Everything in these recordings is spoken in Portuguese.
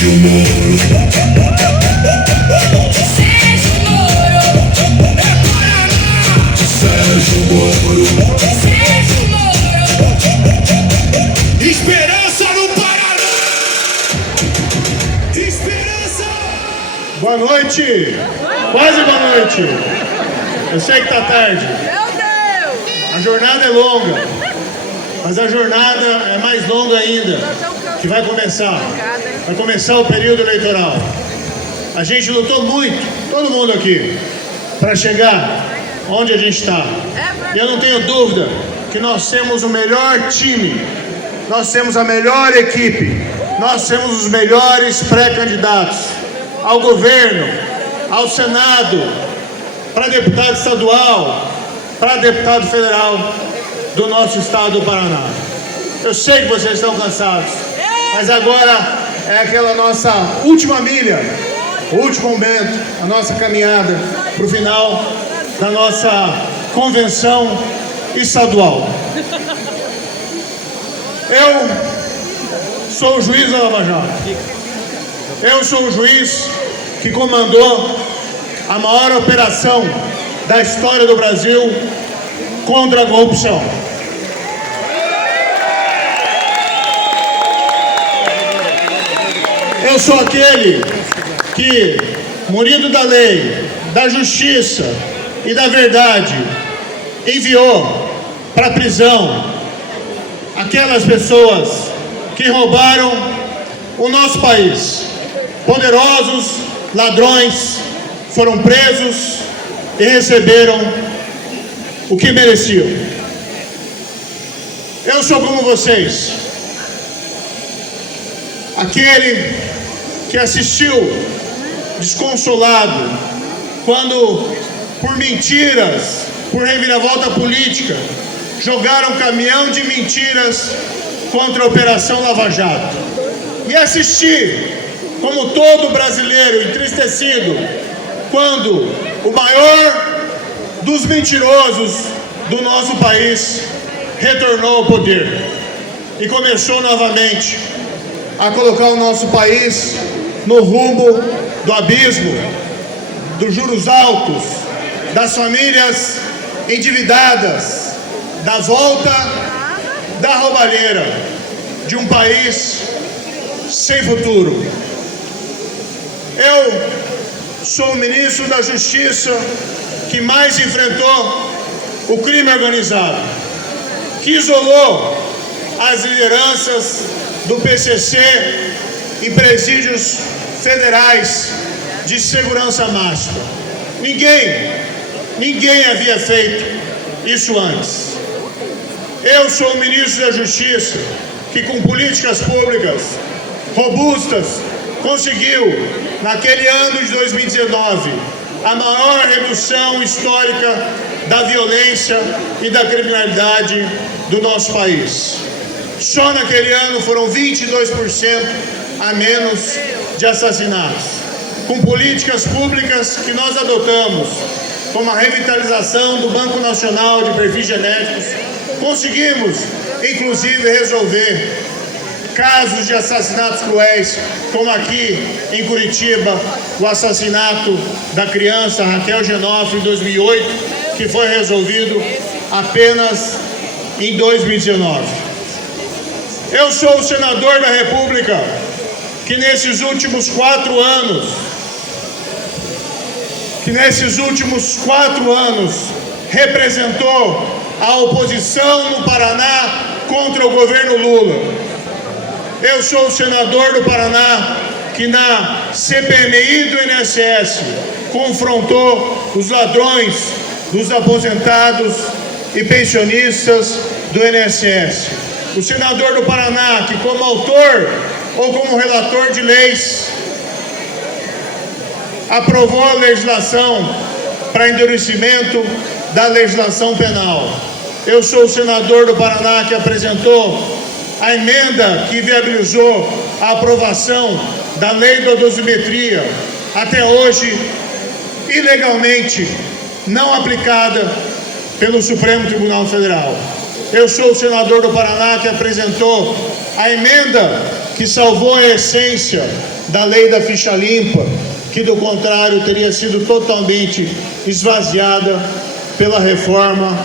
Sérgio Moro. Sérgio Moro. É Paraná. Sérgio Moro. Sérgio Moro. Esperança no Paraná. Esperança. Boa noite. Quase boa noite. Eu sei que tá tarde. Meu Deus! A jornada é longa, mas a jornada é mais longa ainda, que vai começar. Vai começar o período eleitoral. A gente lutou muito, todo mundo aqui, para chegar onde a gente está. E eu não tenho dúvida que nós temos o melhor time, nós temos a melhor equipe, nós temos os melhores pré-candidatos ao governo, ao Senado, para deputado estadual, para deputado federal do nosso estado do Paraná. Eu sei que vocês estão cansados, mas agora é aquela nossa última milha, o último momento, a nossa caminhada para o final da nossa convenção estadual. Eu sou o juiz da Lava Jato. Eu sou o juiz que comandou a maior operação da história do Brasil contra a corrupção. Eu sou aquele que, munido da lei, da justiça e da verdade, enviou para a prisão aquelas pessoas que roubaram o nosso país. Poderosos, ladrões, foram presos e receberam o que mereciam. Eu sou como vocês, aquele que assistiu desconsolado quando, por mentiras, por reviravolta política, jogaram um caminhão de mentiras contra a Operação Lava Jato. E assisti, como todo brasileiro, entristecido, quando o maior dos mentirosos do nosso país retornou ao poder e começou novamente a colocar o nosso país no rumo do abismo, dos juros altos, das famílias endividadas, da volta da roubalheira, de um país sem futuro. Eu sou o ministro da Justiça que mais enfrentou o crime organizado, que isolou as lideranças do PCC em presídios federais de segurança máxima. Ninguém havia feito isso antes. Eu sou o ministro da Justiça que, com políticas públicas robustas, conseguiu, naquele ano de 2019, a maior redução histórica da violência e da criminalidade do nosso país. Só naquele ano foram 22% a menos de assassinatos. Com políticas públicas que nós adotamos, como a revitalização do Banco Nacional de Perfis Genéticos, conseguimos, inclusive, resolver casos de assassinatos cruéis, como aqui em Curitiba, o assassinato da criança Raquel Genoff em 2008, que foi resolvido apenas em 2019. Eu sou o senador da República que nesses últimos 4 anos representou a oposição no Paraná contra o governo Lula. Eu sou o senador do Paraná que na CPMI do INSS confrontou os ladrões dos aposentados e pensionistas do INSS. O senador do Paraná que, como autor ou como relator de leis, aprovou a legislação para endurecimento da legislação penal. Eu sou o senador do Paraná que apresentou a emenda que viabilizou a aprovação da lei da dosimetria, até hoje ilegalmente não aplicada pelo Supremo Tribunal Federal. Eu sou o senador do Paraná que apresentou a emenda que salvou a essência da lei da ficha limpa, que do contrário teria sido totalmente esvaziada pela reforma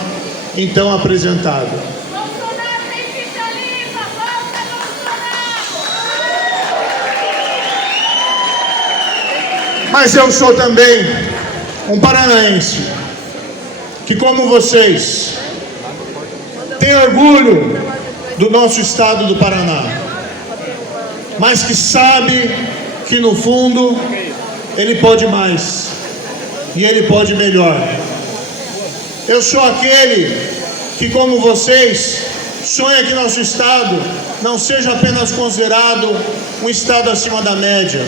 então apresentada. Bolsonaro tem ficha limpa, volta Bolsonaro! Mas eu sou também um paranaense que, como vocês, tem orgulho do nosso estado do Paraná, mas que sabe que no fundo ele pode mais e ele pode melhor. Eu sou aquele que, como vocês, sonha que nosso estado não seja apenas considerado um estado acima da média,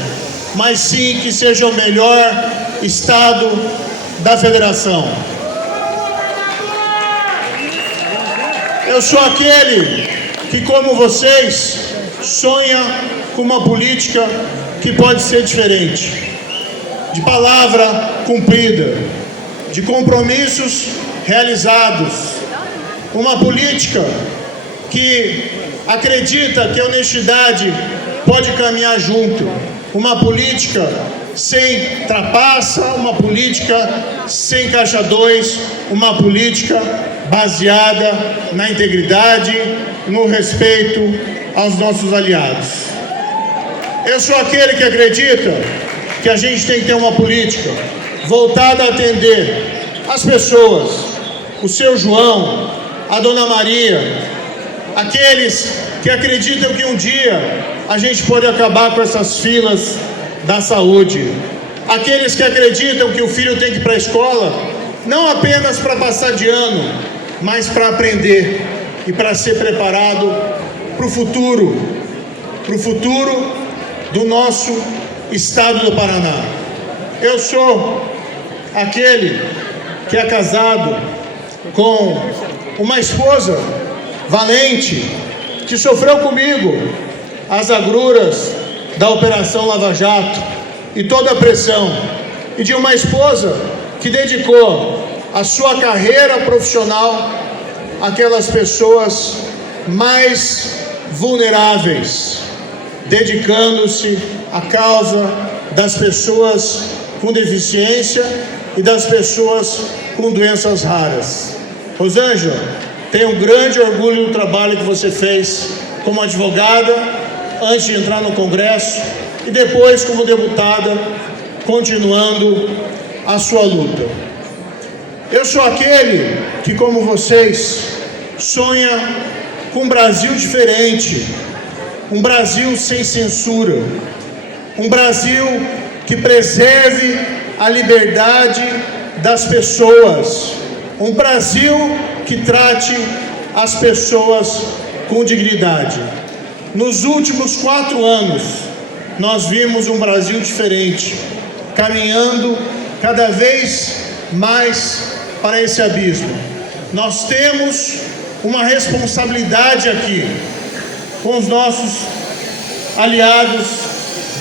mas sim que seja o melhor estado da federação. Eu sou aquele que, como vocês, sonha com uma política que pode ser diferente, de palavra cumprida, de compromissos realizados, uma política que acredita que a honestidade pode caminhar junto, uma política sem trapaça, uma política sem caixa 2, uma política baseada na integridade, no respeito aos nossos aliados. Eu sou aquele que acredita que a gente tem que ter uma política voltada a atender as pessoas, o seu João, a Dona Maria, aqueles que acreditam que um dia a gente pode acabar com essas filas da saúde, aqueles que acreditam que o filho tem que ir para a escola não apenas para passar de ano, mas para aprender e para ser preparado para o futuro do nosso estado do Paraná. Eu sou aquele que é casado com uma esposa valente, que sofreu comigo as agruras da Operação Lava Jato e toda a pressão, e de uma esposa que dedicou a sua carreira profissional àquelas pessoas mais vulneráveis, dedicando-se à causa das pessoas com deficiência e das pessoas com doenças raras. Rosângela, tenho um grande orgulho do trabalho que você fez como advogada antes de entrar no Congresso e depois como deputada, continuando a sua luta. Eu sou aquele que, como vocês, sonha com um Brasil diferente, um Brasil sem censura, um Brasil que preserve a liberdade das pessoas, um Brasil que trate as pessoas com dignidade. Nos últimos 4 anos, nós vimos um Brasil diferente, caminhando cada vez mais para esse abismo. Nós temos uma responsabilidade aqui com os nossos aliados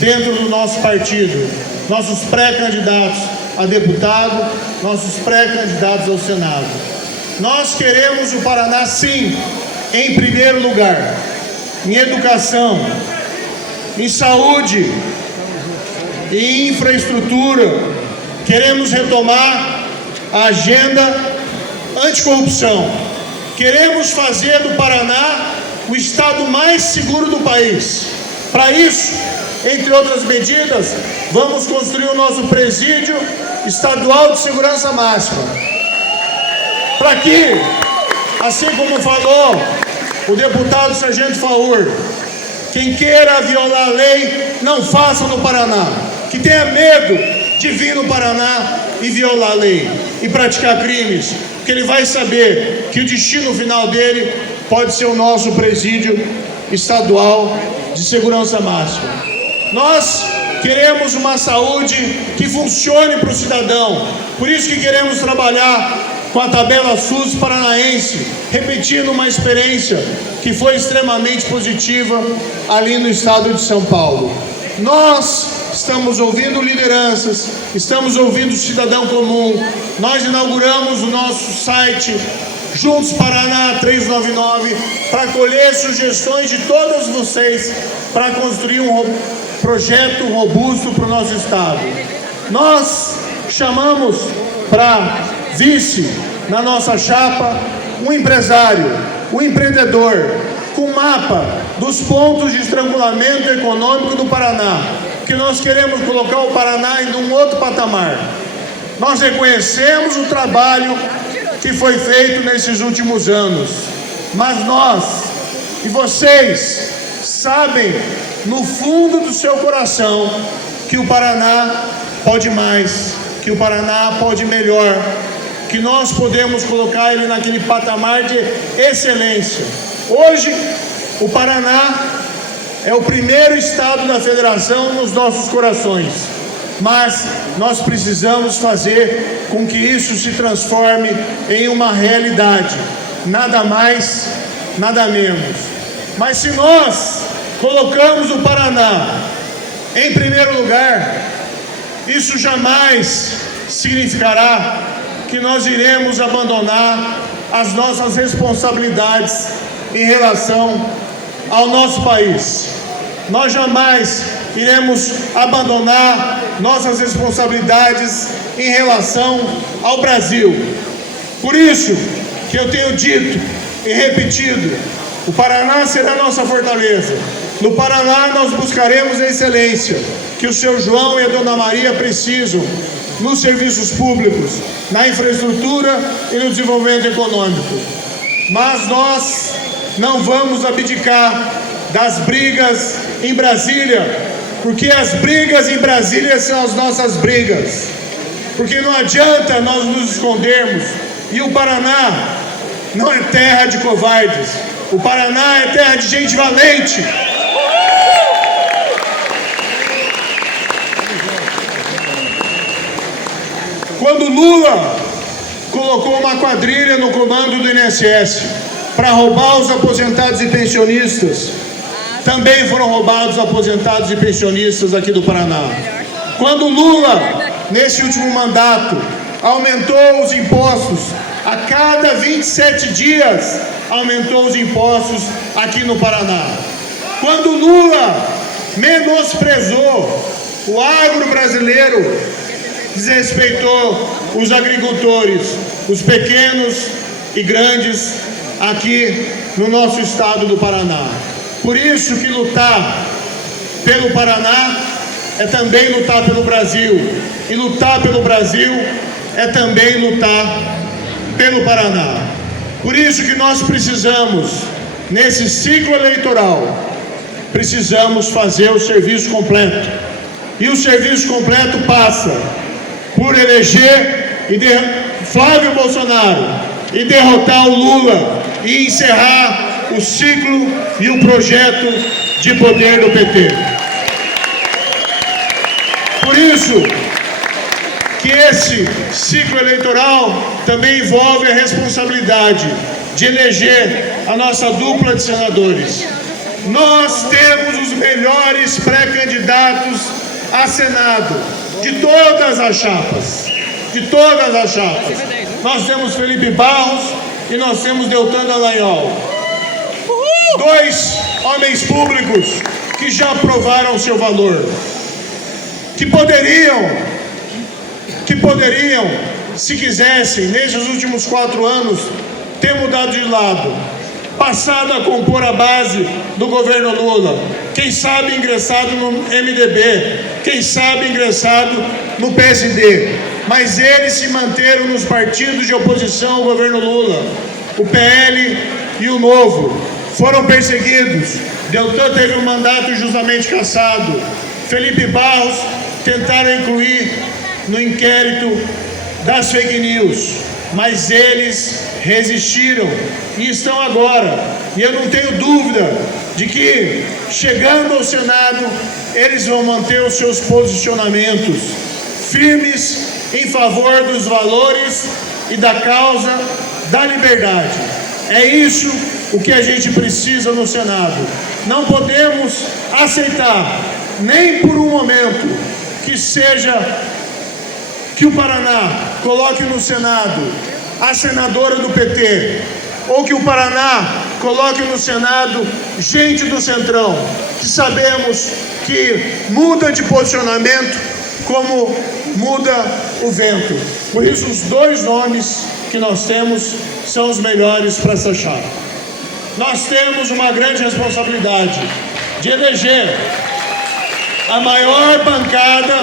dentro do nosso partido, nossos pré-candidatos a deputado, nossos pré-candidatos ao Senado. Nós queremos o Paraná, sim, em primeiro lugar, em educação, em saúde e em infraestrutura. Queremos retomar a agenda anticorrupção. Queremos fazer do Paraná o estado mais seguro do país. Para isso, entre outras medidas, vamos construir o nosso presídio estadual de segurança máxima. Para que, assim como falou o deputado Sargento Faur, quem queira violar a lei, não faça no Paraná. Que tenha medo de vir no Paraná e violar a lei e praticar crimes, porque ele vai saber que o destino final dele pode ser o nosso presídio estadual de segurança máxima. Nós queremos uma saúde que funcione para o cidadão, por isso que queremos trabalhar com a tabela SUS paranaense, repetindo uma experiência que foi extremamente positiva ali no estado de São Paulo. Nós estamos ouvindo lideranças, estamos ouvindo o cidadão comum. Nós inauguramos o nosso site Juntos Paraná 399 para colher sugestões de todos vocês para construir um projeto robusto para o nosso estado. Nós chamamos para vice na nossa chapa um empresário, um empreendedor, com mapa dos pontos de estrangulamento econômico do Paraná, que nós queremos colocar o Paraná em um outro patamar. Nós reconhecemos o trabalho que foi feito nesses últimos anos, mas nós e vocês sabem no fundo do seu coração que o Paraná pode mais, que o Paraná pode melhor, que nós podemos colocar ele naquele patamar de excelência. Hoje, o Paraná é o primeiro estado da federação nos nossos corações, mas nós precisamos fazer com que isso se transforme em uma realidade, nada mais, nada menos. Mas se nós colocamos o Paraná em primeiro lugar, isso jamais significará que nós iremos abandonar as nossas responsabilidades em relação ao nosso país. Nós jamais iremos abandonar nossas responsabilidades em relação ao Brasil. Por isso que eu tenho dito e repetido, o Paraná será nossa fortaleza. No Paraná nós buscaremos a excelência que o seu João e a Dona Maria precisam nos serviços públicos, na infraestrutura e no desenvolvimento econômico. Mas nós não vamos abdicar das brigas em Brasília, porque as brigas em Brasília são as nossas brigas. Porque não adianta nós nos escondermos. E o Paraná não é terra de covardes. O Paraná é terra de gente valente. Quando Lula colocou uma quadrilha no comando do INSS para roubar os aposentados e pensionistas, também foram roubados aposentados e pensionistas aqui do Paraná. Quando Lula, nesse último mandato, aumentou os impostos, a cada 27 dias aumentou os impostos aqui no Paraná. Quando Lula menosprezou o agro brasileiro, desrespeitou os agricultores, os pequenos e grandes aqui no nosso estado do Paraná. Por isso que lutar pelo Paraná é também lutar pelo Brasil. E lutar pelo Brasil é também lutar pelo Paraná. Por isso que nós precisamos, nesse ciclo eleitoral, precisamos fazer o serviço completo. E o serviço completo passa por eleger Flávio Bolsonaro e derrotar o Lula e encerrar o ciclo e o projeto de poder do PT. Por isso que esse ciclo eleitoral também envolve a responsabilidade de eleger a nossa dupla de senadores. Nós temos os melhores pré-candidatos a Senado de todas as chapas. De todas as chapas. Nós temos Felipe Barros e nós temos Deltan Dallagnol. Dois homens públicos que já provaram seu valor. Que poderiam, se quisessem, nesses últimos 4 anos, ter mudado de lado, passado a compor a base do governo Lula, quem sabe ingressado no MDB, quem sabe ingressado no PSD, mas eles se manteram nos partidos de oposição ao governo Lula, o PL e o Novo, foram perseguidos. Deltan teve um mandato justamente cassado. Felipe Barros tentaram incluir no inquérito das fake news, mas eles resistiram e estão agora. E eu não tenho dúvida de que, chegando ao Senado, eles vão manter os seus posicionamentos firmes em favor dos valores e da causa da liberdade. É isso o que a gente precisa no Senado. Não podemos aceitar, nem por um momento, que o Paraná coloque no Senado a senadora do PT, ou que o Paraná coloque no Senado gente do Centrão, que sabemos que muda de posicionamento como muda o vento. Por isso, os dois nomes que nós temos são os melhores para essa chapa. Nós temos uma grande responsabilidade de eleger a maior bancada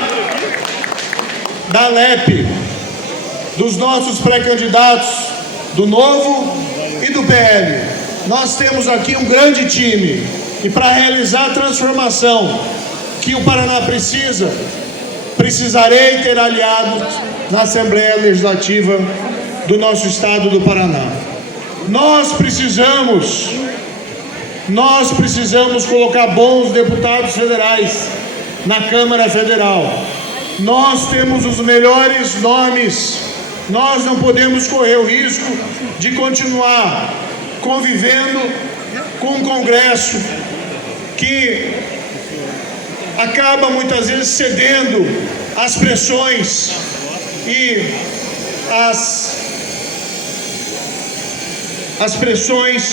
da LEP, dos nossos pré-candidatos do Novo e do PL. Nós temos aqui um grande time e para realizar a transformação que o Paraná precisa, precisarei ter aliados na Assembleia Legislativa do nosso estado do Paraná. Nós precisamos colocar bons deputados federais na Câmara Federal. Nós temos os melhores nomes. Nós não podemos correr o risco de continuar convivendo com um Congresso que acaba muitas vezes cedendo às pressões e as pressões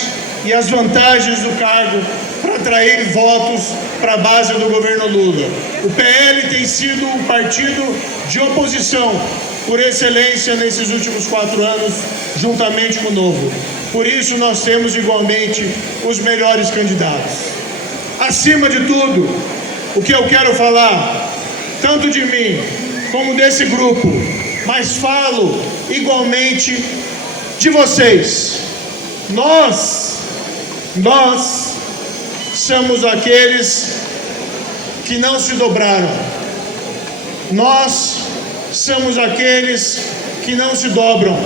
e as vantagens do cargo para atrair votos para a base do governo Lula. O PL tem sido um partido de oposição por excelência nesses últimos 4 anos, juntamente com o Novo. Por isso nós temos igualmente os melhores candidatos. Acima de tudo, o que eu quero falar, tanto de mim como desse grupo, mas falo igualmente de vocês. Nós somos aqueles que não se dobraram. Nós somos aqueles que não se dobram.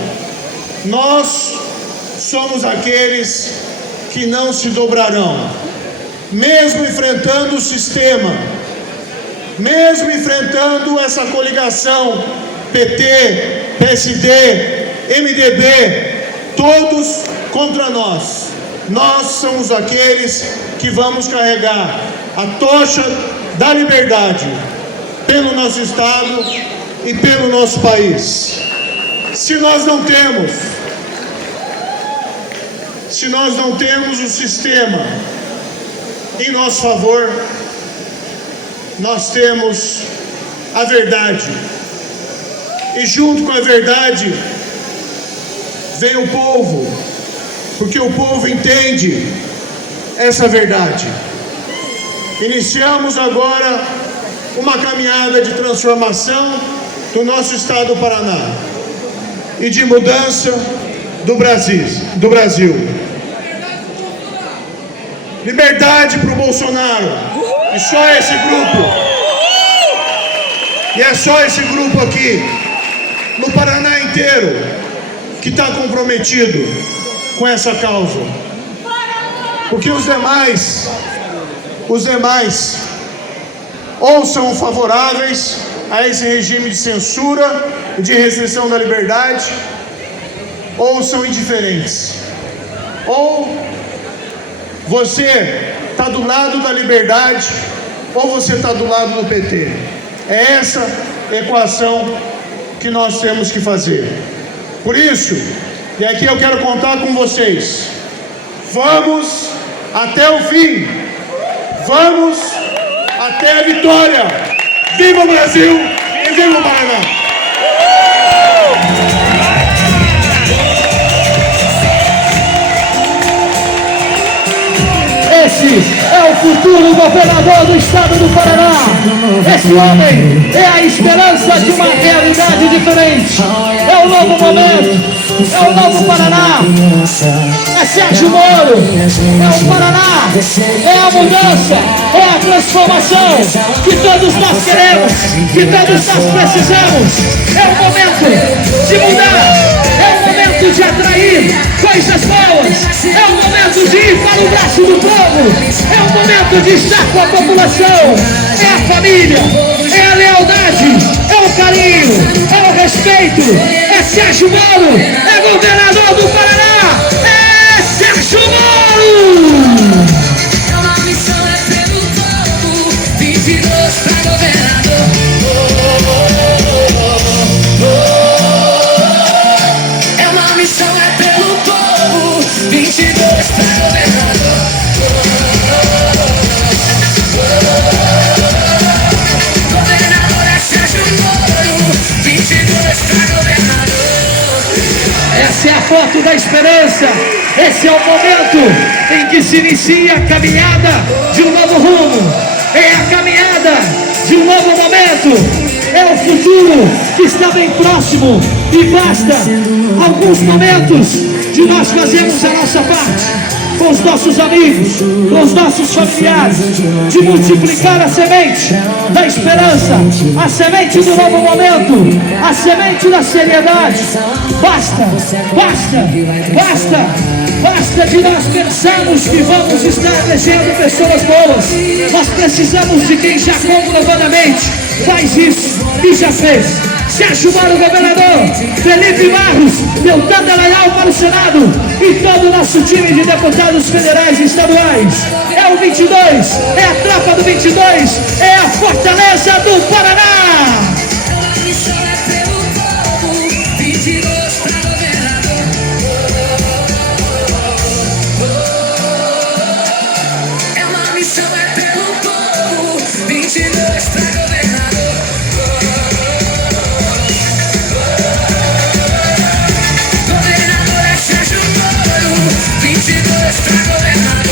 Nós somos aqueles que não se dobrarão. Mesmo enfrentando o sistema, mesmo enfrentando essa coligação PT, PSD, MDB, todos contra nós. Nós somos aqueles que vamos carregar a tocha da liberdade pelo nosso estado e pelo nosso país. Se nós não temos o sistema em nosso favor, nós temos a verdade. E junto com a verdade vem o povo, porque o povo entende essa verdade. Iniciamos agora uma caminhada de transformação do nosso estado do Paraná e de mudança do Brasil. Liberdade para o Bolsonaro. E só esse grupo. E é só esse grupo aqui, no Paraná inteiro, que está comprometido com essa causa. Porque os demais ou são favoráveis a esse regime de censura e de restrição da liberdade, ou são indiferentes. Ou você está do lado da liberdade, ou você está do lado do PT. É essa equação que nós temos que fazer. Por isso, e aqui eu quero contar com vocês, vamos até o fim, vamos até a vitória. Viva o Brasil e viva o Paraná! Esse é o futuro governador do estado do Paraná. Esse homem é a esperança de uma realidade diferente. É o novo momento, é o novo Paraná. É Sérgio Moro, é o Paraná, é a mudança, é a transformação que todos nós queremos, que todos nós precisamos. É o momento de mudar, é o momento de atrair coisas boas, é o momento de ir para o braço do povo, é o momento de estar com a população, é a família, é a lealdade, é o carinho, é o respeito, é Sérgio Moro, é governador do Paraná, é Sérgio Moro! É uma missão, é pelo povo, 22 pra governador. É uma missão, é pelo povo, 22 pra governador. foto da esperança. Esse é o momento em que se inicia a caminhada de um novo rumo. É a caminhada de um novo momento. É o futuro que está bem próximo. E basta alguns momentos de nós fazermos a nossa parte com os nossos amigos, com os nossos familiares, de multiplicar a semente da esperança, a semente do novo momento, a semente da seriedade. Basta, basta, basta, basta de nós pensarmos que vamos estar elegendo pessoas boas. Nós precisamos de quem já comprovadamente faz isso e já fez. Sérgio Moro, governador, Felipe Barros, deputada Leal para o Senado e todo o nosso time de deputados federais e estaduais. É o 22, é a tropa do 22, é a fortaleza do Paraná. A missão é pelo povo, 22 pra governador. É uma missão, é pelo povo, 22 pra governador. Governador é Sérgio Moro, 22 pra governador.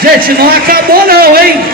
Gente, não acabou não, hein?